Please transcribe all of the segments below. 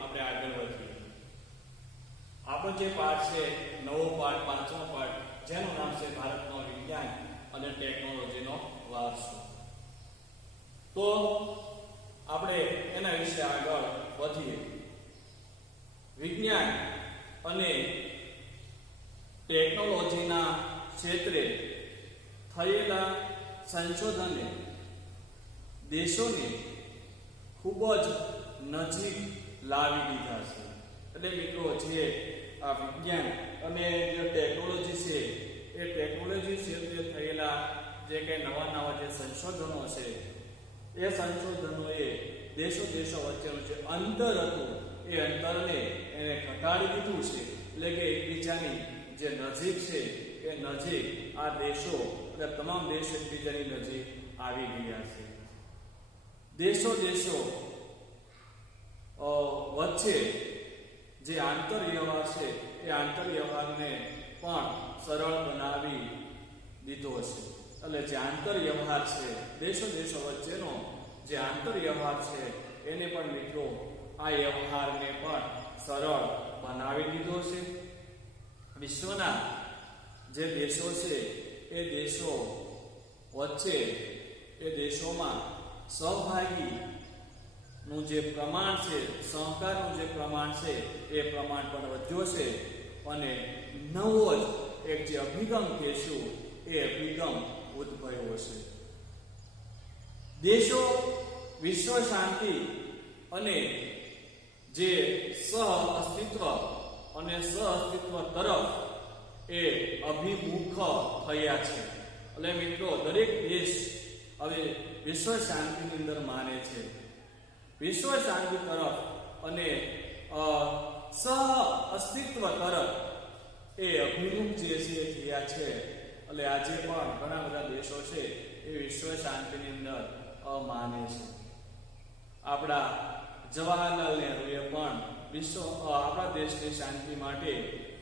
આપણે આગળ વધીએ. આપણો જે પાઠ છે નવો પાઠ, પાંચમો પાઠ, જેનું નામ છે ભારતનો વિજ્ઞાન અને ટેકનોલોજીનો વારસો. તો આપણે એના વિશે આગળ વધીએ. વિજ્ઞાન અને ટેકનોલોજીના ક્ષેત્રે થયેલા સંશોધને દેશોને ખૂબ જ નજીક લાવી દીધા છે. એટલે મિત્રો, જે આ વિજ્ઞાન અને જે ટેકનોલોજી છે, એ ટેકનોલોજી ક્ષેત્રે થયેલા જે કંઈ નવા નવા જે સંશોધનો છે, એ સંશોધનોએ દેશો વચ્ચેનું જે અંતર હતું એ અંતરને એને ઘટાડી દીધું છે. એટલે કે એકબીજાની જે નજીક છે એ નજીક આ દેશો એટલે તમામ દેશો એકબીજાની નજીક આવી ગયા છે. દેશો વચ્ચે જે આંતરવ્યવહાર છે એ આંતરવ્યવહારને પણ સરળ બનાવી દીધો છે. એટલે જે આંતરવ્યવહાર છે, દેશો વચ્ચેનો જે આંતરવ્યવહાર છે, એને પણ મિત્રો આ વ્યવહારને પણ સરળ બનાવી દીધો છે. વિશ્વના જે દેશો છે એ દેશો વચ્ચે એ દેશોમાં સહભાગીનું જે પ્રમાણ છે, સહકારનું જે પ્રમાણ છે, એ પ્રમાણ પણ વધ્યો છે. અને નવો જ એક જે અભિગમ કહેશું એ અભિગમ ઉદ્ભવ્યો છે. દેશો વિશ્વ શાંતિ અને જે સહઅસ્તિત્વ અને સહઅસ્તિત્વ તરફ એ અભિમુખ થયા છે. એટલે મિત્રો, દરેક દેશ હવે વિશ્વ શાંતિની અંદર માને છે, વિશ્વ શાંતિ તરફ અને સહઅસ્તિત્વ તરફ એ અભિમુખ જે છે થયા છે. એટલે આજે પણ ઘણા બધા દેશો છે એ વિશ્વ શાંતિની અંદર માને છે. આપણા જવાહરલાલ નહેરુએ પણ આપણા દેશની શાંતિ માટે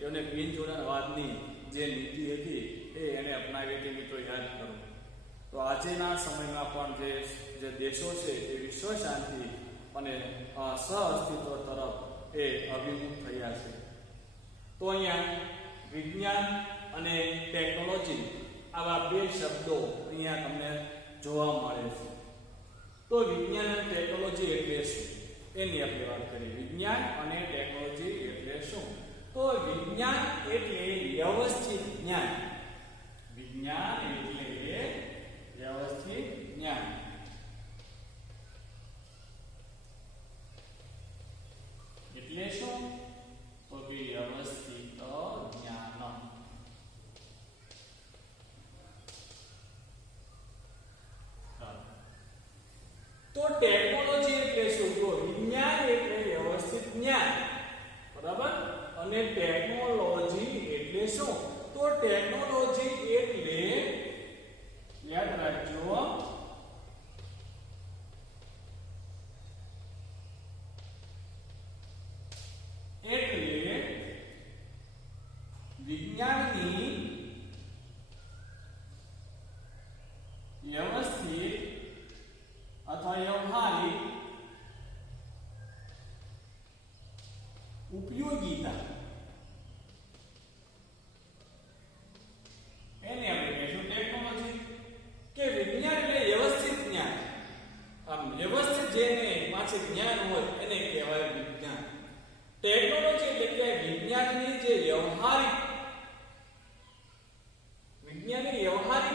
એમને બિન જોડાણવાદની જે નીતિ હતી એ એને અપનાવી હતી. મિત્રો, યાદ કરો. તો આજના સમયમાં પણ જે દેશો છે એ વિશ્વ શાંતિ અને સહઅસ્તિત્વ તરફ એ અભિમુખ થયા છે. તો અહીંયા વિજ્ઞાન અને ટેકનોલોજી આવા બે શબ્દો અહીંયા તમને જોવા મળે છે. તો વિજ્ઞાન અને ટેકનોલોજી એટલે શું એની આપણે વાત કરીએ. વિજ્ઞાન અને ટેકનોલોજી એટલે શું? તો વિજ્ઞાન એટલે વ્યવસ્થિત જ્ઞાન. વિજ્ઞાન એટલે વ્યવસ્થિત જ્ઞાન. એટલે શું? તો વ્યવસ્થિત જ્ઞાન. તો ટેકનોલોજી એટલે શું? તો વિજ્ઞાન એટલે વ્યવસ્થિત જ્ઞાન, બરાબર. અને ટેકનોલોજી એટલે શું? તો ટેકનોલોજી એટલે, યાદ રાખજો, એટલે વિજ્ઞાનની વ્યવસ્થિત અથવા વ્યવહારિક ઉપયોગિતા, એને આપણે કહીશું ટેકનોલોજી. કે વિજ્ઞાન એટલે વ્યવસ્થિત જ્ઞાન. આમ વ્યવસ્થિત જેને પાસે જ્ઞાન હોય એને કહેવાય વિજ્ઞાન. ટેકનોલોજી એટલે કે વિજ્ઞાનની જે વ્યવહારિક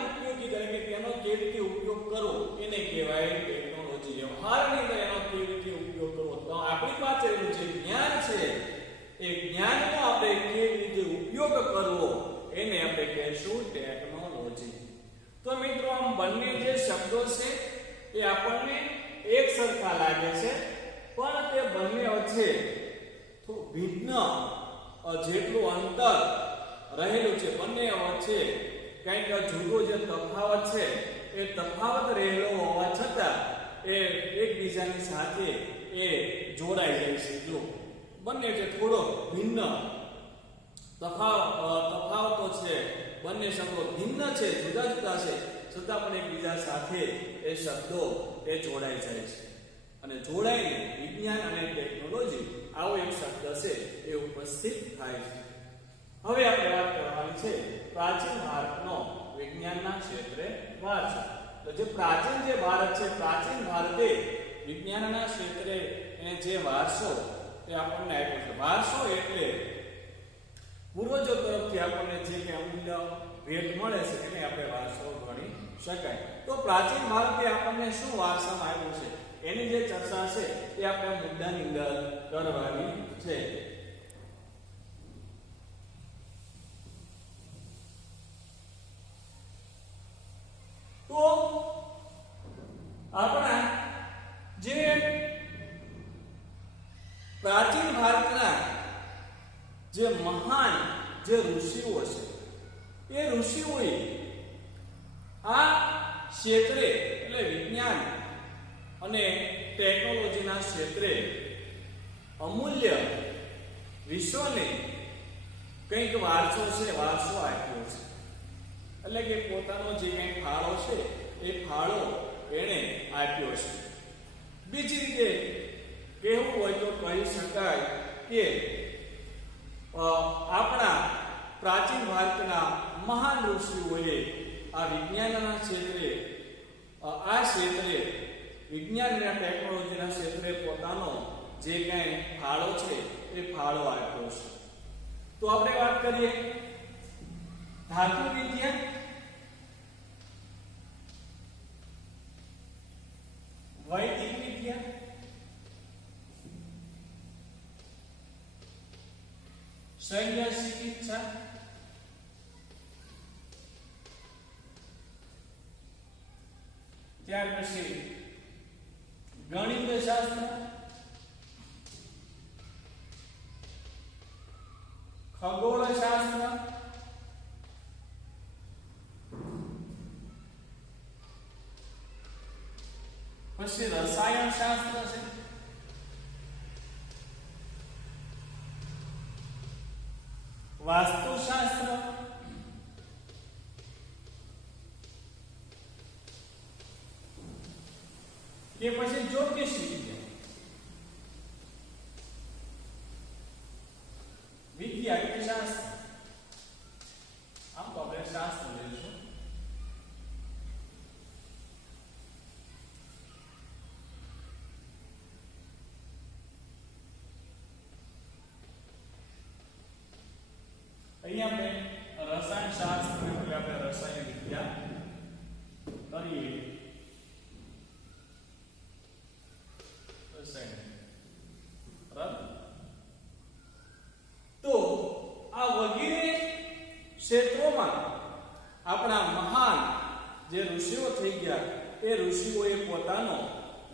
ઉપયોગિતા, એટલે કે તેનો કેવી રીતે ઉપયોગ કરવો એને કહેવાય ટેકનોલોજી. વ્યવહારની અંદર એનો કેવી રીતે ઉપયોગ કરવો, તો આપણી પાસે જે જ્ઞાન છે એ જ્ઞાનનો આપણે કેવી રીતે ઉપયોગ કરવો એને આપણે કહીશું ટેકનોલોજી. તો મિત્રો, આમ બંને જે શબ્દો છે એ આપણને એક સરખા લાગે છે, પણ તે બંને વચ્ચે થોડું ભિન્ન જેટલું અંતર રહેલું છે. બંને વચ્ચે કંઈક જુદો જે તફાવત છે એ તફાવત રહેલો હોવા છતાં એ એકબીજાની સાથે એ જોડાઈ જાય છે. જો બંને જે થોડો ભિન્ન તફાવતો છે, બંને શબ્દો ભિન્ન છે, જુદા જુદા છે, છતાં પણ એકબીજા સાથે એ શબ્દો એ જોડાઈ જાય છે. અને જોડાઈને વિજ્ઞાન અને ટેકનોલોજી આવો એક શબ્દ છે એ ઉપસ્થિત થાય છે. હવે આપણે વાત કરવાની છે પ્રાચીન ભારતનો વિજ્ઞાનના ક્ષેત્રે વારસો. તો જે પ્રાચીન જે ભારત છે, પ્રાચીન ભારતે વિજ્ઞાનના ક્ષેત્રે એને જે વારસો એ આપણને આપ્યો છે. વારસો એટલે પૂર્વજો તરફથી આપણને જે કે અમૂલ્ય ભેટ મળે છે એને આપણે વારસો ગણી શકાય. તો પ્રાચીન ભારતે આપણને શું વારસામાં આપ્યું છે એની જે ચર્ચા છે એ આપણે મુદ્દાની અંદર કરવાની છે. તો આપણા જે પ્રાચીન ભારતના જે મહાન જે ઋષિઓ છે એ ઋષિઓએ આ ક્ષેત્રે એટલે વિજ્ઞાન અને ટેકનોલોજીના ક્ષેત્રે અમૂલ્ય વિશ્વને કંઈક વારસો છે, વારસો આપ્યો છે. એટલે કે પોતાનો જે કંઈ ફાળો છે એ ફાળો એણે આપ્યો છે. બીજી રીતે કહેવું હોય તો કહી શકાય કે આપણા પ્રાચીન ભારતના મહાન ઋષિઓએ આ વિજ્ઞાનના ક્ષેત્રે આ ક્ષેત્રે વિજ્ઞાન અને ટેકનોલોજીના ક્ષેત્રે પોતાનો જે કંઈ ફાળો છે એ ફાળો આપ્યો છે. તો આપણે વાત કરીએ ધાતુ વિદ્યા, વૈદિક વિદ્યા, શલ્ય ચિકિત્સા, ત્યાર પછી ગણિત શાસ્ત્ર, ખગોળ શાસ્ત્ર, પછી રસાયણ શાસ્ત્ર છે, વાસ્તુશાસ્ત્ર, કે પછી જ્યોતિષ વિદ્યા એટલે શાસ્ત્ર. આમ તો આપણે શાસ્ત્ર લઈશું. અહીંયા આપણે રસાયણ શાસ્ત્ર એટલે આપણે રસાયણ વિદ્યા કરીએ. તો આ વગેરે ક્ષેત્રોમાં આપણા મહાન જે ઋષિઓ થઈ ગયા એ ઋષિઓએ પોતાનો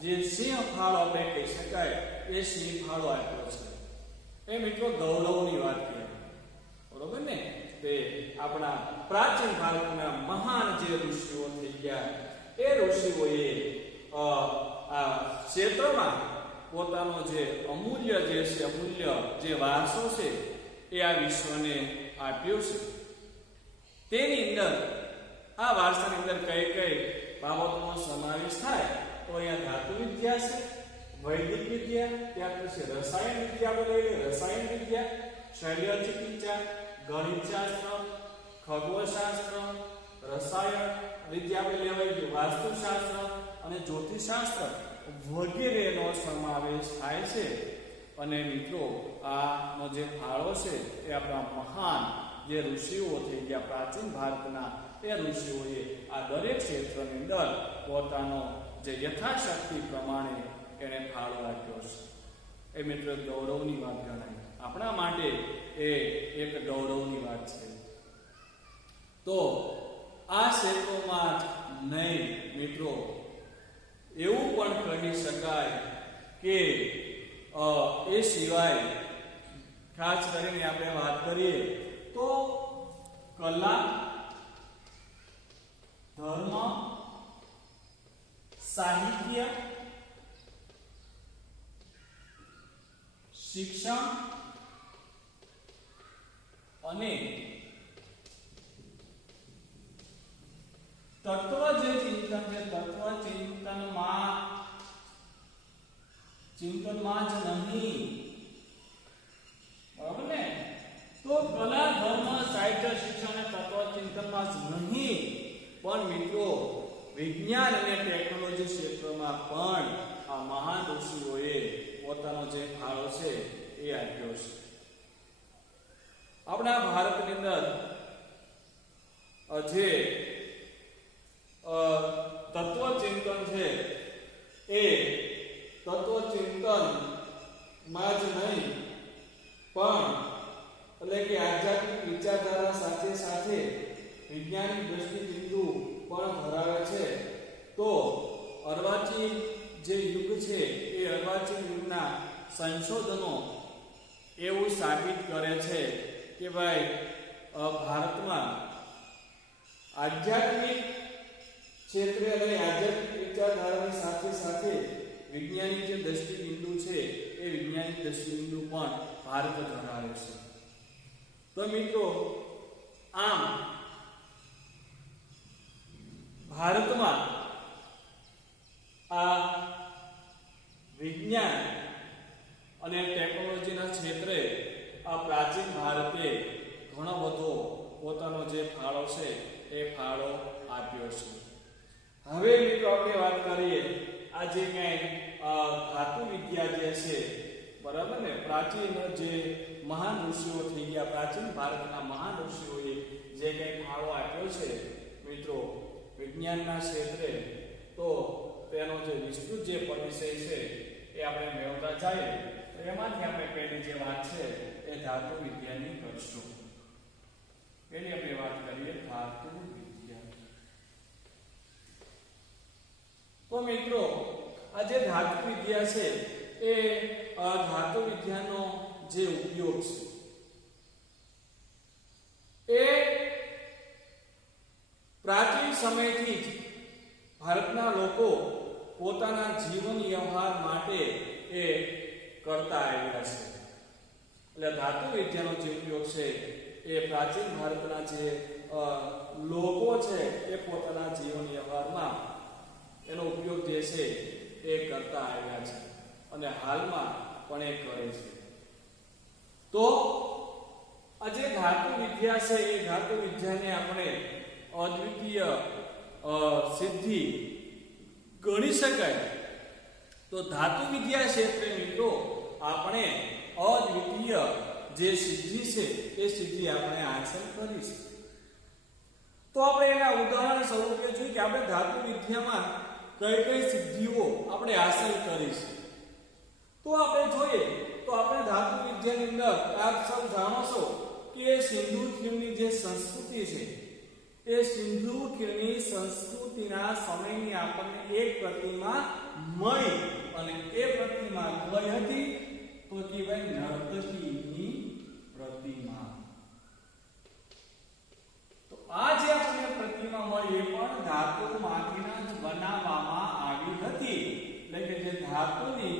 જે સિંહ ફાળો આપણે કહી શકાય એ સિંહ ફાળો આપ્યો છે. એ મિત્રો ગૌરવની વાત કહેવાય, બરોબર ને? તે આપણા પ્રાચીન ભારતના મહાન જે ઋષિઓ થઈ ગયા એ ઋષિઓએ આ ક્ષેત્રમાં પોતાનો જે અમૂલ્ય જે છે, અમૂલ્ય જે વારસો છે એ આ વિશ્વને આપ્યો છે. તેની અંદર આ વારસાની અંદર કઈ કઈ બાબતોનો સમાવેશ થાય તો અહીંયા ધાતુ વિદ્યા છે, વૈદિક વિદ્યા, ત્યાર પછી રસાયણ વિદ્યા બોલાવી રસાયણ વિદ્યા, શલ્ય ચિકિત્સા, ગણિત શાસ્ત્ર, ખગોળશાસ્ત્ર, રસાયણ વિદ્યા આપણે લેવાય ગયું, વાસ્તુશાસ્ત્ર અને જ્યોતિષશાસ્ત્ર વગેરેનો સમાવેશ થાય છે. અને મિત્રો આનો જે ફાળો છે એ આપણા મહાન જે ઋષિઓ થઈ ગયા પ્રાચીન ભારતના એ ઋષિઓએ આ દરેક ક્ષેત્રની અંદર પોતાનો જે યથાશક્તિ પ્રમાણે એને ફાળો આપ્યો છે. એ મિત્રો ગૌરવની વાત ગણાય, આપણા માટે એ એક ગૌરવની વાત છે. તો આ ક્ષેત્રોમાં નહીં મિત્રો એવું પણ કહી શકાય કે એ સિવાય ખાસ કરીને આપણે વાત કરીએ તો કલા, ધર્મ, સાહિત્ય, શિક્ષણ અને તત્વ જે ચિંતન છે, તત્વ ચિંતનમાં જ નહીં વિજ્ઞાન અને ટેકનોલોજી ક્ષેત્રમાં પણ આ મહાન ઋષિઓએ પોતાનો જે ફાળો છે એ આપ્યો છે. આપણા ભારતની અંદર જે તત્વચિંતન છે એ તત્વચિંતનમાં જ નહીં પણ એટલે કે આધ્યાત્મિક વિચારધારા સાથે સાથે વૈજ્ઞાનિક દ્રષ્ટિબિંદુ પણ ધરાવે છે. તો અર્વાચીન જે યુગ છે એ અર્વાચીન યુગના સંશોધનો એવું સાબિત કરે છે કે ભાઈ ભારતમાં આધ્યાત્મિક ક્ષેત્રે અને આધ્યાત્મિક વિચારધારાની સાથે સાથે વૈજ્ઞાનિક જે દ્રષ્ટિબિંદુ છે એ વૈજ્ઞાનિક દ્રષ્ટિબિંદુ પણ ભારત ધરાવે છે. તો મિત્રો આમ ભારતમાં આ વિજ્ઞાન અને ટેકનોલોજીના ક્ષેત્રે આ પ્રાચીન ભારતે ઘણો બધો પોતાનો જે ફાળો છે એ ફાળો આપ્યો છે. હવે મિત્રો આપણે વાત કરીએ આ જે કંઈ ધાતુ વિદ્યા જે છે, બરાબર ને, પ્રાચીન જે મહાન ઋષિઓ થઈ ગયા, પ્રાચીન ભારતના મહાન ઋષિઓએ જે કંઈ ફાળો આપ્યો છે મિત્રો વિજ્ઞાનના ક્ષેત્રે, તો તેનો જે વિસ્તૃત જે પરિચય છે એ આપણે મેળવતા જઈએ તો એમાંથી આપણે પહેલી જે વાત છે એ ધાતુ વિદ્યાની કરશું. પહેલી આપણે વાત કરીએ ધાતુ વિદ્યા. તો મિત્રો આ જે ધાતુ વિદ્યા છે એ ધાતુ વિદ્યાનો જે ઉપયોગ છે એ પ્રાચીન સમયથી જ ભારતના લોકો પોતાના જીવન વ્યવહાર માટે એ કરતા આવ્યા છે. એટલે ધાતુ વિદ્યાનો જે ઉપયોગ છે એ પ્રાચીન ભારતના જે લોકો છે એ પોતાના જીવન વ્યવહારમાં એનો ઉપયોગ જે છે એ કરતા આવ્યા છે અને હાલમાં પણ એ કરે છે. તો આ જે ધાતુ વિદ્યા છે એ ધાતુ વિદ્યાને આપણે અદ્વિતીય સિદ્ધિ ગણી શકાય. તો ધાતુ વિદ્યા ક્ષેત્રે મિત્રો આપણે અદ્વિતીય જે સિદ્ધિ છે એ સિદ્ધિ આપણે હાંસલ કરી છે. તો આપણે એના ઉદાહરણ સ્વરૂપે જોઈએ કે આપણે ધાતુ વિદ્યામાં કઈ કઈ સિદ્ધિઓ આપણે હાંસલ કરી છે. તો આપણે જોઈએ તો આપણે ધાતુ વિદ્યાની અંદર આપ સૌ જાણો છો કે સિંધુ ખીણની જે સંસ્કૃતિ છે એ સિંધુ ખીણની સંસ્કૃતિના સમયની આપણને એક પ્રતિમા મળી અને એ પ્રતિમા કઈ હતી તો કે ભાઈ નર્તકીની પ્રતિમા. તો આ જે આપણને પ્રતિમા મળી એ પણ ધાતુમાંથી જ બનાવવામાં આવી હતી. એટલે કે જે ધાતુની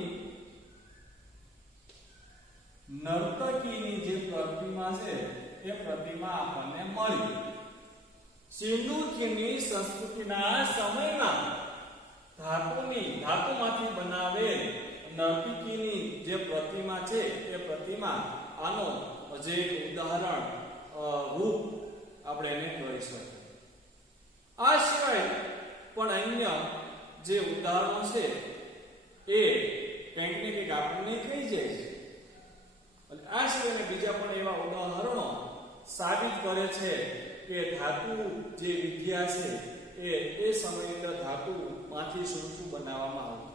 નર્તકીની જે પ્રતિમા છે એ પ્રતિમા આપણને મળી. સિંધુ ખીણની સંસ્કૃતિના સમયમાં ધાતુમાંથી બનાવેલ નર્તકીની જે પ્રતિમા છે એ પ્રતિમા આનો જે ઉદાહરણ રૂપ આપણે એને કહી શકીએ. આ સિવાય પણ અન્ય જે ઉદાહરણો છે એ કંઈક ને કંઈક આપણને કહી જાય છે. અને આ સિવાય બીજા પણ એવા ઉદાહરણો સાબિત કરે છે કે ધાતુ જે વિદ્યા છે એ સમયની અંદર ધાતુમાંથી શું બનાવવામાં આવતું.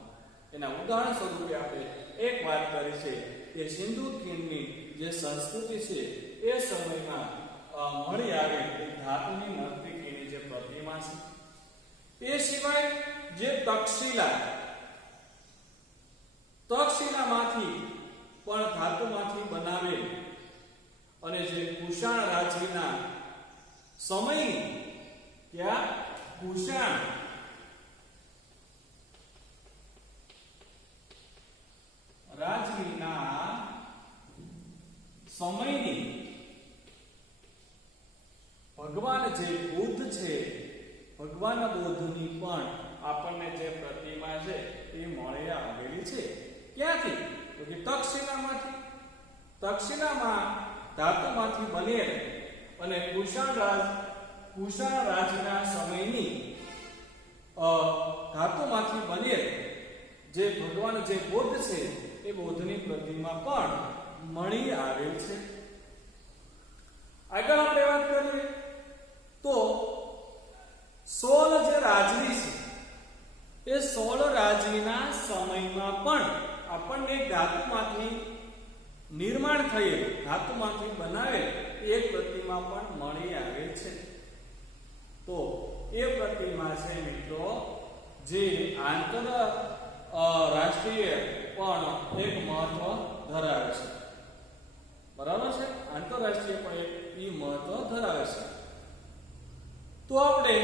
એના ઉદાહરણ સ્વરૂપે આપણે એક વાત કરી છે કે સિંધુ ખીણની જે સંસ્કૃતિ છે એ સમયમાં મળી આવેલ ધાતુની નર્તકીની જે પ્રતિમા છે. એ સિવાય જે તક્ષશિલામાંથી પણ ધાતુમાંથી બનાવેલ અને જે કુષાણ રાજ્યના સમયની ત્યાં કુષાણ રાજ્યના સમયની ભગવાન જે બુદ્ધ છે, ભગવાન બુદ્ધની પણ આપણને જે પ્રતિમા છે એ મળી આવેલી છે. ક્યાંથી? તો કે તક્ષશિલામાંથી. તક્ષશિલામાં ધાતુમાંથી બનેલ અને કુષાણ રાજના સમયની ધાતુમાંથી બનેલ જે ભગવાન જે બુદ્ધ છે એ બુદ્ધની પ્રતિમા પણ મળી આવેલ છે. આગળ આપણે વાત કરીએ તો 16 જે રાજવી છે એ 16 રાજવીના સમયમાં પણ આપણને ધાતુમાંથી નિર્માણ થયેલ ધાતુમાંથી બનાવેલ એક પ્રતિમા પણ મળી આવેલ છે. તો એ પ્રતિમા છે મિત્રો જે આંતરરાષ્ટ્રીય પણ એક મહત્વ ધરાવે છે. બરાબર છે, આંતરરાષ્ટ્રીય પણ એક મહત્વ ધરાવે છે. તો આપણે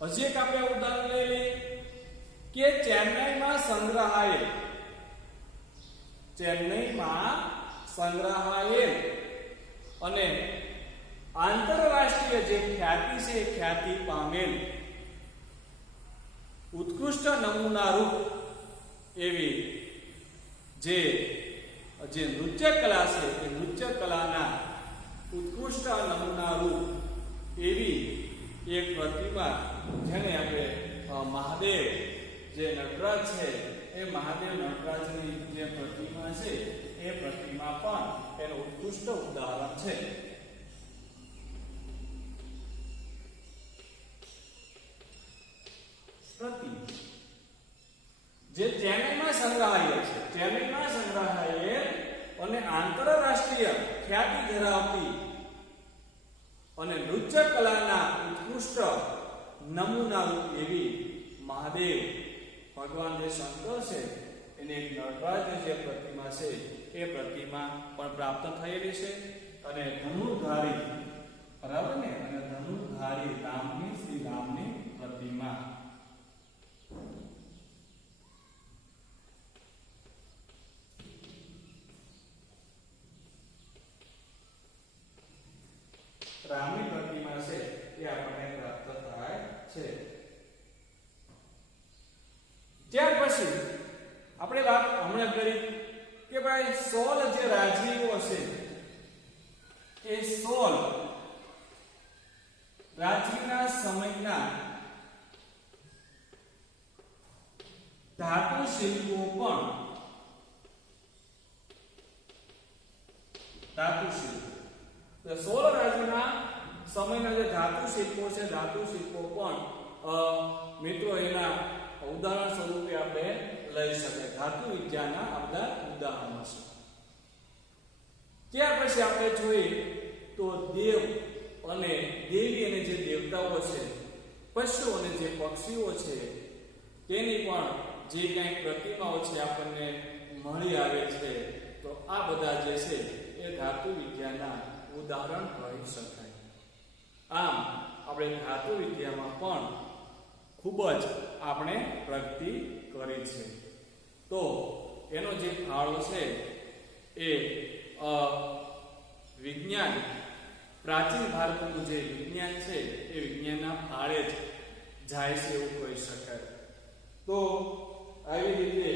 હજી એક આપણે ઉદાહરણ લઈ લઈએ કે ચેન્નઈમાં સંગ્રહાયેલ અને આંતરરાષ્ટ્રીય જે ખ્યાતિ છે ખ્યાતિ પામેલ ઉત્કૃષ્ટ નમૂનારૂપ એવી જે નૃત્ય કલા છે એ નૃત્ય કલાના ઉત્કૃષ્ટ નમૂનારૂપ એવી એક પ્રતિમા જેને આપણે મહાદેવ જે નટરાજ છે એ મહાદેવ નટરાજની જે પ્રતિમા છે એ પ્રતિમા પણ એનું ઉત્કૃષ્ટ ઉદાહરણ છે. જે ચેન્નઈમાં સંગ્રહાયેલ અને આંતરરાષ્ટ્રીય ખ્યાતિ ધરાવતી અને નૃત્ય કલાના ઉત્કૃષ્ટ નમૂનારૂપ એવી મહાદેવ ભગવાન જે શંકર છે એને નટરાજની જે પ્રતિમા છે એ પ્રતિમા પણ પ્રાપ્ત થયેલી છે. અને ધનુર્ધારી, બરાબર ને, અને ધનુર્ધારી રામની શ્રી રામની પ્રતિમા રામની પ્રતિમા છે એ આપણને પ્રાપ્ત થાય છે. ત્યાર પછી આપણે વાત હમણાં કરી કે ભાઈ 16 જે રાજવીઓ છે એ 16 રાજવીના સમયના ધાતુ શિલ્પો પણ ધાતુ શિલ્પો 16 રાજવીના સમયના જે ધાતુ શિલ્પો છે ધાતુ શિલ્પો પણ મિત્રો એના ઉદાહરણ સ્વરૂપે આપણે લઈ શકાય. ધાતુ વિદ્યાના આ બધા ઉદાહરણો છે. ત્યાર પછી આપણે જોઈએ તો દેવ અને દેવી અને જે દેવતાઓ છે, પશુઓ અને જે પક્ષીઓ છે તેની પણ જે કંઈ પ્રતિમાઓ છે આપણને મળી આવે છે. તો આ બધા જે છે એ ધાતુ વિદ્યાના ઉદાહરણ કહી શકાય. આમ આપણે ધાતુ વિદ્યામાં પણ ખૂબ જ આપણે પ્રગતિ કરી છે. તો એનો જે ફાળો છે એ વિજ્ઞાન, પ્રાચીન ભારતનું જે વિજ્ઞાન છે એ વિજ્ઞાનના ફાળે જ જાય છે એવું કહી શકાય. તો આવી રીતે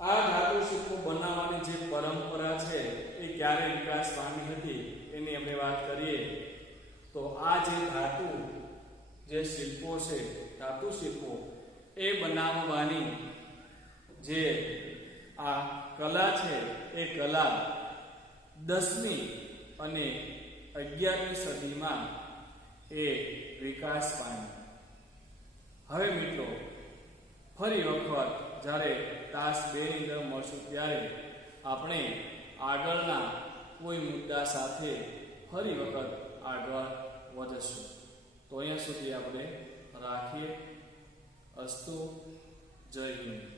આ ધાતુ શિલ્પો બનાવવાની જે પરંપરા છે એ ક્યારે વિકાસ પામી હતી એની આપણે વાત કરીએ તો આ જે ધાતુ જે શિલ્પો છે, ધાતુ શિલ્પો એ બનાવવાની જે આ કલા છે એ કલા 10મી અને 11મી સદીમાં એ વિકાસ પામી. હવે મિત્રો ફરી વખત જ્યારે તાસ 2 ની અંદર મળશું ત્યારે આપણે આગળના કોઈ મુદ્દા સાથે ફરી વખત આગળ વધશું. તો અહીંયા સુધી આપણે રાખીએ. અસ્તુ. જય હિન્દ.